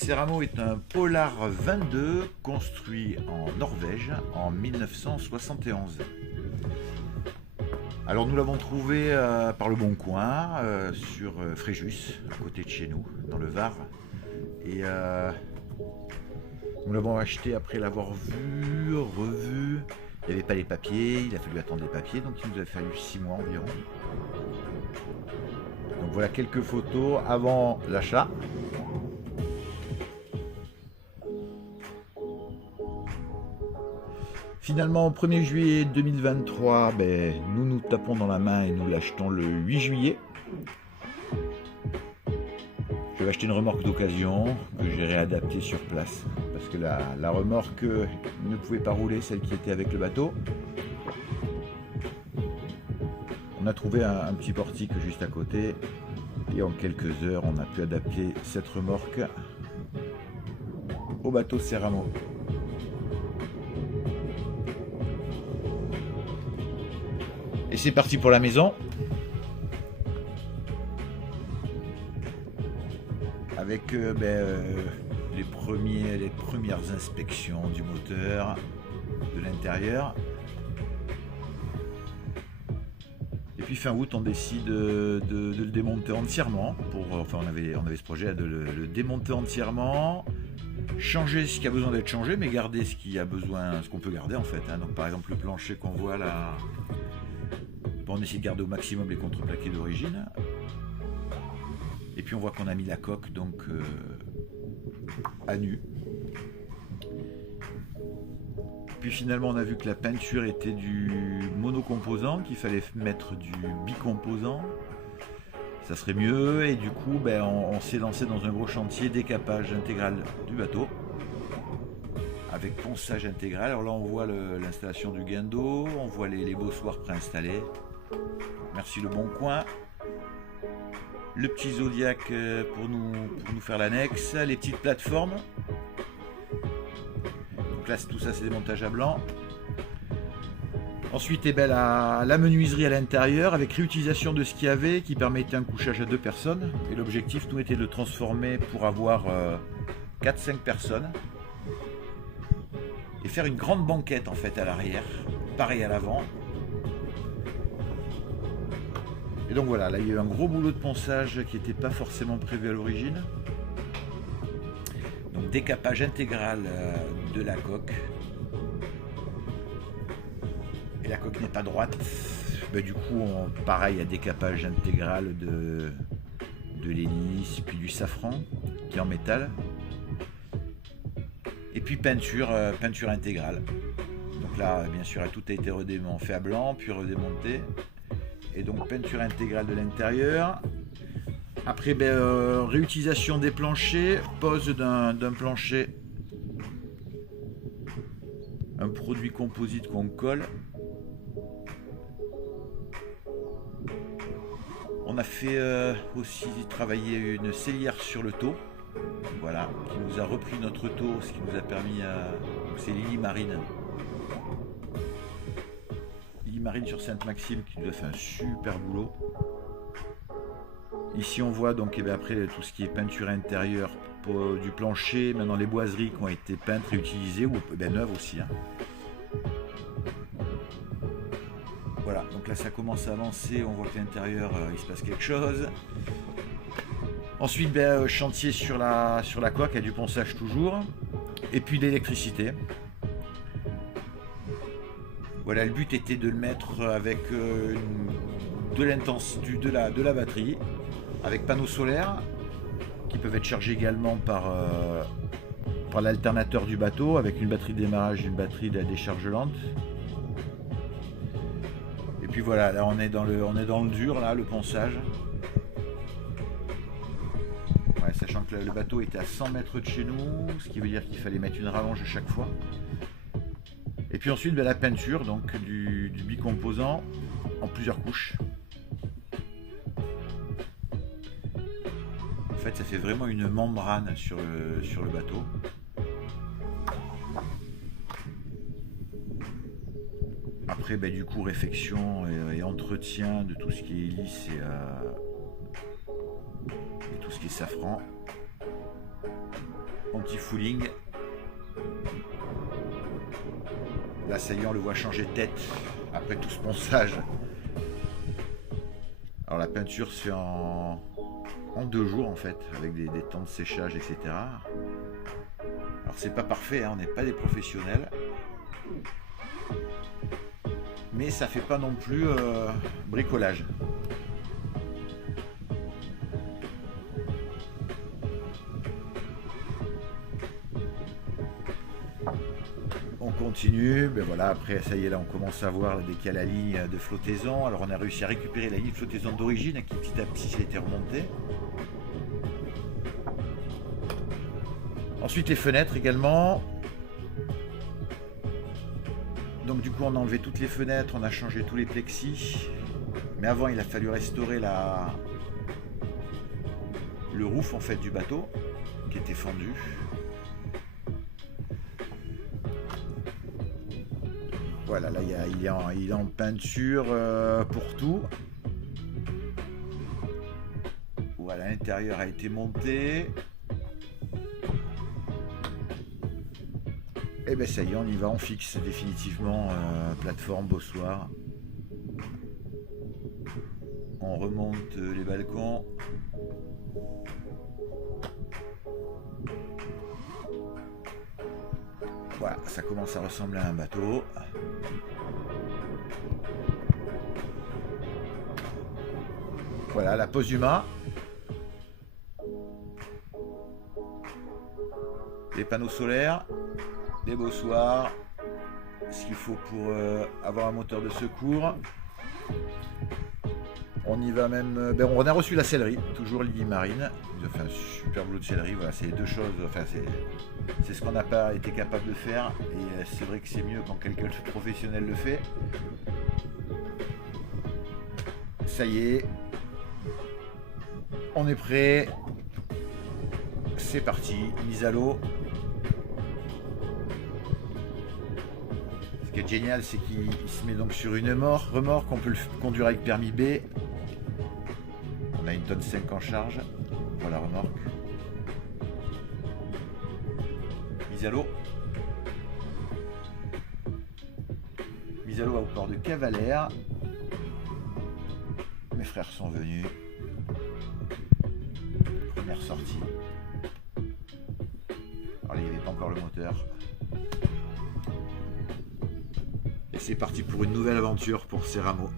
Ceramo est un Polar 22 construit en Norvège en 1971. Alors nous l'avons trouvé par le Bon Coin sur Fréjus, à côté de chez nous, dans le Var. Et nous l'avons acheté après l'avoir vu, revu. Il n'y avait pas les papiers, il a fallu attendre les papiers, donc il nous a fallu 6 mois environ. Donc voilà quelques photos avant l'achat. Finalement, au 1er juillet 2023, nous nous tapons dans la main et nous l'achetons le 8 juillet. Je vais acheter une remorque d'occasion que j'ai réadaptée sur place parce que la remorque ne pouvait pas rouler, celle qui était avec le bateau. On a trouvé un petit portique juste à côté et en quelques heures, on a pu adapter cette remorque au bateau Ceramo. Et c'est parti pour la maison. Avec les premières inspections du moteur, de l'intérieur. Et puis fin août, on décide de le démonter entièrement. On avait ce projet de le démonter entièrement, changer ce qui a besoin d'être changé, mais garder ce qu'on peut garder en fait. Donc par exemple le plancher qu'on voit là. On essaie de garder au maximum les contreplaqués d'origine. Et puis on voit qu'on a mis la coque donc à nu. Puis finalement on a vu que la peinture était du monocomposant, qu'il fallait mettre du bicomposant. Ça serait mieux et du coup on s'est lancé dans un gros chantier décapage intégral du bateau. Avec ponçage intégral. Alors là on voit l'installation du guindeau, on voit les bossoirs préinstallés. Merci le Bon Coin. Le petit Zodiac pour nous faire l'annexe. Les petites plateformes. Donc là tout ça c'est des montages à blanc. Ensuite la menuiserie à l'intérieur avec réutilisation de ce qu'il y avait qui permettait un couchage à 2 personnes. Et l'objectif nous était de le transformer pour avoir 4-5 personnes. Et faire une grande banquette en fait à l'arrière, pareil à l'avant. Et donc voilà, là il y a eu un gros boulot de ponçage qui n'était pas forcément prévu à l'origine. Donc décapage intégral de la coque. Et la coque n'est pas droite. Du coup, pareil, à décapage intégral de l'hélice, puis du safran qui est en métal. Et puis peinture intégrale. Donc là, bien sûr, tout a été fait à blanc, puis redémonté. Et donc peinture intégrale de l'intérieur. Après, réutilisation des planchers, pose d'un plancher, un produit composite qu'on colle. On a fait aussi travailler une sellière sur le taux. Voilà, qui nous a repris notre taux, ce qui nous a permis à... C'est Lily Marine. Lily Marine sur Sainte-Maxime qui nous a fait un super boulot. Ici on voit donc après tout ce qui est peinture intérieure du plancher, maintenant les boiseries qui ont été peintes, réutilisées ou neuves aussi. Voilà, donc là ça commence à avancer, on voit que l'intérieur il se passe quelque chose. Ensuite, chantier sur la coque, il y a du ponçage toujours. Et puis l'électricité. Voilà, le but était de le mettre avec de la batterie, avec panneaux solaires, qui peuvent être chargés également par l'alternateur du bateau, avec une batterie de démarrage, une batterie de décharge lente. Et puis voilà, là on est dans le dur, là, le ponçage. Sachant que le bateau était à 100 mètres de chez nous, ce qui veut dire qu'il fallait mettre une rallonge à chaque fois. Et puis ensuite la peinture donc du bicomposant en plusieurs couches. En fait ça fait vraiment une membrane sur le bateau. Après du coup réfection et entretien de tout ce qui est hélice et tout ce qui est safran. anti-fouling. Là, ça y est, on le voit changer de tête après tout ce ponçage. Alors la peinture se fait en 2 jours en fait, avec des temps de séchage, etc. Alors c'est pas parfait, hein, on n'est pas des professionnels. Mais ça fait pas non plus bricolage. On continue, ben voilà, après ça y est, là on commence à voir dès qu'il y a la ligne de flottaison. Alors on a réussi à récupérer la ligne de flottaison d'origine qui petit à petit a été remontée. Ensuite les fenêtres également. Donc du coup on a enlevé toutes les fenêtres, on a changé tous les plexis. Mais avant il a fallu restaurer le roof en fait du bateau qui était fendu. Voilà, là il est en peinture pour tout. Voilà, l'intérieur a été monté. Et ben ça y est, on y va, on fixe définitivement plateforme bossoir. On remonte les balcons. Voilà, ça commence à ressembler à un bateau. Voilà, la pose du mât. Les panneaux solaires. Les bossoirs. Ce qu'il faut pour avoir un moteur de secours. On y va même... on a reçu la sellerie, toujours Lily Marine. Ils ont fait un super boulot de sellerie. Voilà, c'est les 2 choses. Enfin, c'est ce qu'on n'a pas été capable de faire. Et c'est vrai que c'est mieux quand quelqu'un de professionnel le fait. Ça y est. On est prêt. C'est parti. Mise à l'eau. Ce qui est génial, c'est qu'il se met donc sur une remorque. On peut le conduire avec permis B. On a 1,5 tonne en charge pour la remorque. Mise à l'eau. Mise à l'eau au port de Cavalère. Mes frères sont venus. Première sortie. Alors là, il n'y avait pas encore le moteur. Et c'est parti pour une nouvelle aventure pour ces rameaux.